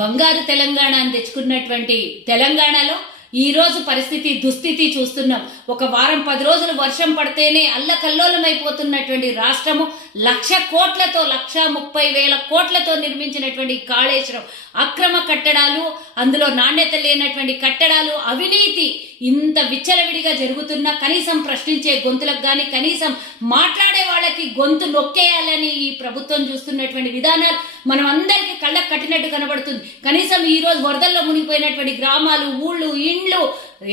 బంగారు తెలంగాణ అని తెచ్చుకున్నటువంటి తెలంగాణలో ఈ రోజు పరిస్థితి దుస్థితి చూస్తున్నాం. ఒక వారం 10 రోజులు వర్షం పడితేనే అల్లకల్లోలమైపోతున్నటువంటి రాష్ట్రము 1,00,000 కోట్లతో 1,30,000 కోట్లతో నిర్మించినటువంటి కాళేశ్వరం అక్రమ కట్టడాలు, అందులో నాణ్యత లేనటువంటి కట్టడాలు, అవినీతి ఇంత విచ్చలవిడిగా జరుగుతున్నా కనీసం ప్రశ్నించే గొంతులకు కానీ, కనీసం మాట్లాడే వాళ్ళకి గొంతు నొక్కేయాలని ఈ ప్రభుత్వం చూస్తున్నటువంటి విధానాలు మనం అందరికీ కళ్ళకు కట్టినట్టు కనబడుతుంది. కనీసం ఈ రోజు వరదల్లో మునిగిపోయినటువంటి గ్రామాలు, ఊళ్ళు, ఇండ్లు,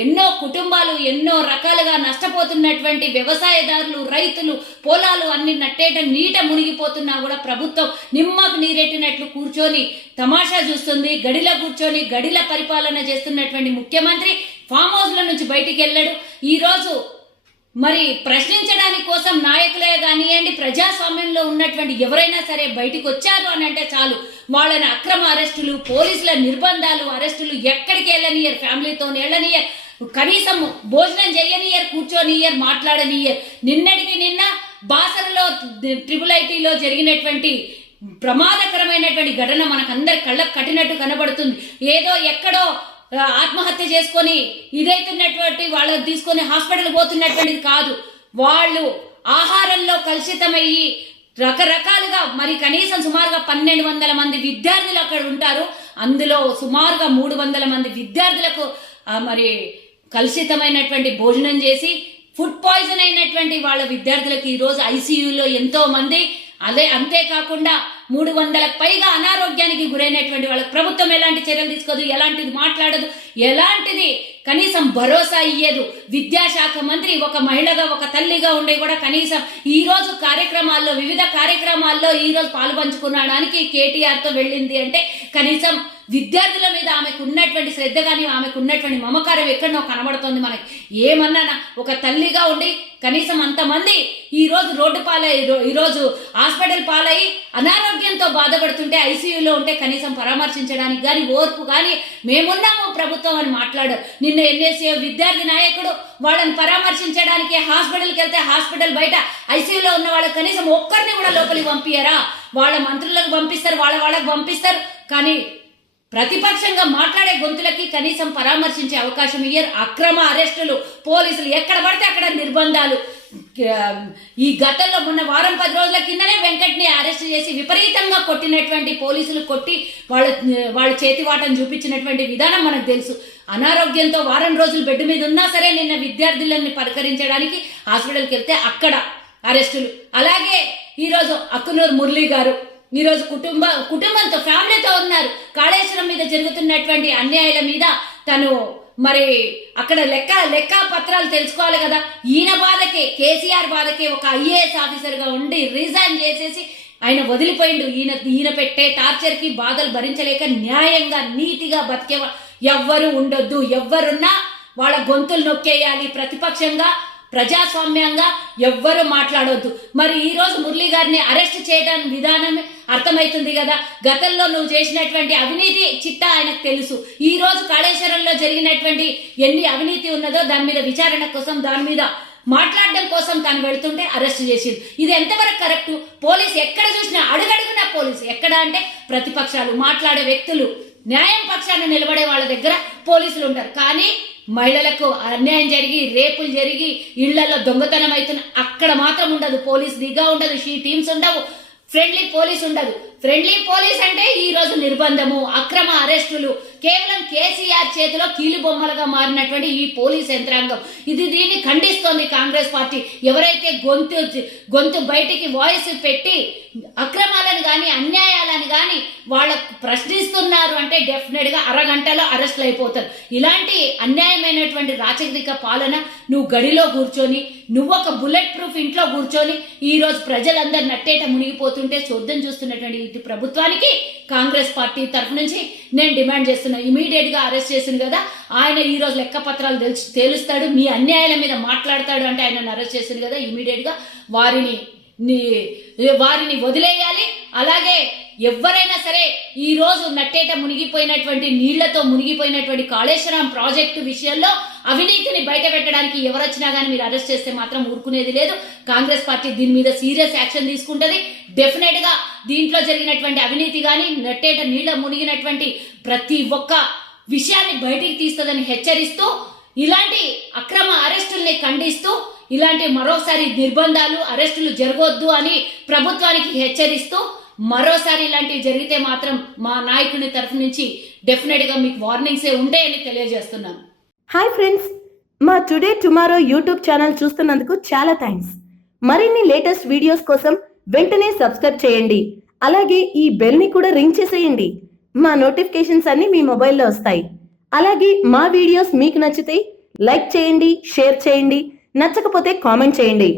ఎన్నో కుటుంబాలు ఎన్నో రకాలుగా నష్టపోతున్నటువంటి వ్యవసాయదారులు, రైతులు, పొలాలు అన్ని నట్టేట నీట మునిగిపోతున్నా కూడా ప్రభుత్వం నిమ్మకు నీరెట్టినట్లు కూర్చొని తమాషా చూస్తుంది. గడిలో కూర్చొని గడిల పరిపాలన చేస్తున్నటువంటి ముఖ్యమంత్రి ఫామ్ హౌస్ల నుంచి బయటికి వెళ్ళాడు. ఈ రోజు మరి ప్రశ్నించడానికి కోసం నాయకులే కానివ్వండి, ప్రజాస్వామ్యంలో ఉన్నటువంటి ఎవరైనా సరే బయటికి వచ్చారు అని అంటే చాలు వాళ్ళని అక్రమ అరెస్టులు, పోలీసుల నిర్బంధాలు, అరెస్టులు, ఎక్కడికి వెళ్ళనియర్, ఫ్యామిలీతో వెళ్ళనియర్, కనీసం భోజనం చేయనియర్, కూర్చోనియర్, మాట్లాడనియర్. నిన్నటికి నిన్న బాసరలో IIITలో జరిగినటువంటి ప్రమాదకరమైనటువంటి ఘటన మనకందరి కళ్ళకు కట్టినట్టు కనబడుతుంది. ఏదో ఎక్కడో ఆత్మహత్య చేసుకొని ఇదైతున్నటువంటి వాళ్ళని తీసుకొని హాస్పిటల్ పోతున్నటువంటిది కాదు. వాళ్ళు ఆహారంలో కలుషితమయ్యి రకరకాలుగా మరి కనీసం సుమారుగా 1,200 మంది విద్యార్థులు అక్కడ ఉంటారు. అందులో సుమారుగా 300 మంది విద్యార్థులకు మరి కలుషితమైనటువంటి భోజనం చేసి ఫుడ్ పాయిజన్ అయినటువంటి వాళ్ళ విద్యార్థులకు ఈరోజు ICUలో ఎంతో మంది, అంతేకాకుండా 300లకు పైగా అనారోగ్యానికి గురైనటువంటి వాళ్ళకి ప్రభుత్వం ఎలాంటి చర్యలు తీసుకోదు, ఎలాంటిది మాట్లాడదు, ఎలాంటిది కనీసం భరోసా ఇయ్యదు. విద్యాశాఖ మంత్రి ఒక మహిళగా, ఒక తల్లిగా ఉండే కూడా కనీసం ఈ రోజు కార్యక్రమాల్లో, వివిధ కార్యక్రమాల్లో ఈ రోజు పాల్పంచుకునడానికి KTRతో వెళ్ళింది అంటే కనీసం విద్యార్థుల మీద ఆమెకు ఉన్నటువంటి శ్రద్ధ కానీ, ఆమెకు ఉన్నటువంటి మమకారం ఎక్కడనో కనబడుతోంది మనకి. ఏమన్నా ఒక తల్లిగా ఉండి కనీసం అంతమంది ఈ రోజు రోడ్డు పాలయ్యి, ఈరోజు హాస్పిటల్ పాలయ్యి అనారోగ్యంతో బాధపడుతుంటే ICUలో ఉంటే కనీసం పరామర్శించడానికి కానీ, ఓర్పు కానీ మేమున్నాము ప్రభుత్వం అని మాట్లాడారు. నిన్న NSA విద్యార్థి నాయకుడు వాళ్ళని పరామర్శించడానికి హాస్పిటల్కి వెళ్తే హాస్పిటల్ బయట ICUలో ఉన్న వాళ్ళకి కనీసం ఒక్కరిని కూడా లోపలికి పంపించారా? వాళ్ళ మంత్రులకు పంపిస్తారు, వాళ్ళకి పంపిస్తారు, కానీ ప్రతిపక్షంగా మాట్లాడే గొంతులకి కనీసం పరామర్శించే అవకాశం ఇయ్యరు. అక్రమ అరెస్టులు, పోలీసులు ఎక్కడ పడితే అక్కడ నిర్బంధాలు. ఈ గతంలో మొన్న వారం 10 రోజుల కిందనే వెంకట్ని అరెస్ట్ చేసి విపరీతంగా కొట్టినటువంటి పోలీసులు కొట్టి వాళ్ళ చేతివాటం చూపించినటువంటి విధానం మనకు తెలుసు. అనారోగ్యంతో వారం రోజులు బెడ్ మీద ఉన్నా సరే నిన్న విద్యార్థులని పలకరించడానికి హాస్పిటల్కి వెళ్తే అక్కడ అరెస్టులు. అలాగే ఈరోజు అక్కునూరు మురళి గారు ఈరోజు కుటుంబంతో ఫ్యామిలీతో ఉన్నారు. కాళేశ్వరం మీద జరుగుతున్నటువంటి అన్యాయాల మీద తను మరి అక్కడ లెక్క పత్రాలు తెలుసుకోవాలి కదా. ఈయన బాధకే, కేసీఆర్ బాధకే ఒక IAS ఆఫీసర్గా ఉండి రిజైన్ చేసేసి ఆయన వదిలిపోయిండు. ఈయన పెట్టే టార్చర్ కి బాధలు భరించలేక న్యాయంగా నీతిగా బతికే ఎవ్వరు ఉండొద్దు. ఎవ్వరున్నా వాళ్ళ గొంతులు నొక్కేయాలి. ప్రతిపక్షంగా, ప్రజాస్వామ్యంగా ఎవ్వరు మాట్లాడొద్దు. మరి ఈ రోజు మురళి గారిని అరెస్ట్ చేయడానికి విధానం అర్థమవుతుంది కదా. గతంలో నువ్వు చేసినటువంటి అవినీతి చిట్టా ఆయనకు తెలుసు. ఈ రోజు కాళేశ్వరంలో జరిగినటువంటి ఎన్ని అవినీతి ఉన్నదో దాని మీద విచారణ కోసం, దాని మీద మాట్లాడడం కోసం తను వెళుతుంటే అరెస్ట్ చేసింది. ఇది ఎంతవరకు కరెక్ట్? పోలీసు ఎక్కడ చూసినా అడుగడుగునా పోలీసు, ఎక్కడ అంటే ప్రతిపక్షాలు మాట్లాడే వ్యక్తులు, న్యాయం పక్షాన నిలబడే వాళ్ళ దగ్గర పోలీసులు ఉంటారు. కానీ మహిళలకు అన్యాయం జరిగి, రేపులు జరిగి, ఇళ్లలో దొంగతనం అవుతున్న అక్కడ మాత్రం ఉండదు. పోలీస్ నిఘా ఉండదు, షీ టీమ్స్ ఉండవు, ఫ్రెండ్లీ పోలీస్ ఉండదు. ఫ్రెండ్లీ పోలీస్ అంటే ఈ రోజు నిర్బంధము, అక్రమ అరెస్టులు, కేవలం కేసీఆర్ చేతిలో కీలు బొమ్మలుగా మారినటువంటి ఈ పోలీస్ యంత్రాంగం దీన్ని ఖండిస్తోంది కాంగ్రెస్ పార్టీ. ఎవరైతే గొంతు బయటికి వాయిస్ పెట్టి అక్రమాలను గాని, అన్యాయాలను గాని వాళ్ళకు ప్రశ్నిస్తున్నారు అంటే డెఫినెట్ గా అరగంటలో అరెస్టులు అయిపోతారు. ఇలాంటి అన్యాయమైనటువంటి రాచరిక పాలన నువ్వు గడిలో కూర్చొని, నువ్వు ఒక బుల్లెట్ ప్రూఫ్ ఇంట్లో కూర్చొని ఈ రోజు ప్రజలందరూ నట్టేట మునిగిపోతుంటే చూద్దాం చూస్తున్నటువంటి ఇటు ప్రభుత్వానికి కాంగ్రెస్ పార్టీ తరఫు నుంచి నేను డిమాండ్ చేస్తున్నా, ఇమీడియట్ గా అరెస్ట్ చేసింది కదా ఆయన, ఈ రోజు లెక్క పత్రాలు తేలుస్తాడు, మీ అన్యాయాల మీద మాట్లాడతాడు అంటే ఆయన అరెస్ట్ చేసింది కదా, ఇమీడియట్ గా వారిని వదిలేయాలి. అలాగే ఎవరైనా సరే ఈ రోజు నట్టేట మునిగిపోయినటువంటి నీళ్లతో మునిగిపోయినటువంటి కాళేశ్వరం ప్రాజెక్టు విషయంలో అవినీతిని బయట పెట్టడానికి ఎవరొచ్చినా కానీ మీరు అరెస్ట్ చేస్తే మాత్రం ఊరుకునేది లేదు. కాంగ్రెస్ పార్టీ దీని మీద సీరియస్ యాక్షన్ తీసుకుంటది. డెఫినెట్ గా దీంట్లో జరిగినటువంటి అవినీతి కానీ నెట్టేట నీళ్ళ మునిగినటువంటి ప్రతి ఒక్క విషయాన్ని బయటికి తీస్తుందని హెచ్చరిస్తూ, ఇలాంటి అక్రమ అరెస్టుల్ని ఖండిస్తూ, ఇలాంటి మరోసారి నిర్బంధాలు అరెస్టులు జరగొద్దు అని ప్రభుత్వానికి హెచ్చరిస్తూ, మరోసారి ఇలాంటివి జరిగితే మాత్రం మా నాయకుని తరఫు నుంచి డెఫినెట్ గా మీకు వార్నింగ్సే ఉంటాయని తెలియజేస్తున్నాను. హాయ్ ఫ్రెండ్స్, మా టుడే టుమారో యూట్యూబ్ ఛానల్ చూస్తున్నందుకు చాలా థ్యాంక్స్. మరిన్ని లేటెస్ట్ వీడియోస్ కోసం వెంటనే సబ్స్క్రైబ్ చేయండి. అలాగే ఈ బెల్ ని కూడా రింగ్ చేసేయండి. మా నోటిఫికేషన్స్ అన్ని మీ మొబైల్లో వస్తాయి. అలాగే మా వీడియోస్ మీకు నచ్చితే లైక్ చేయండి, షేర్ చేయండి, నచ్చకపోతే కామెంట్ చేయండి.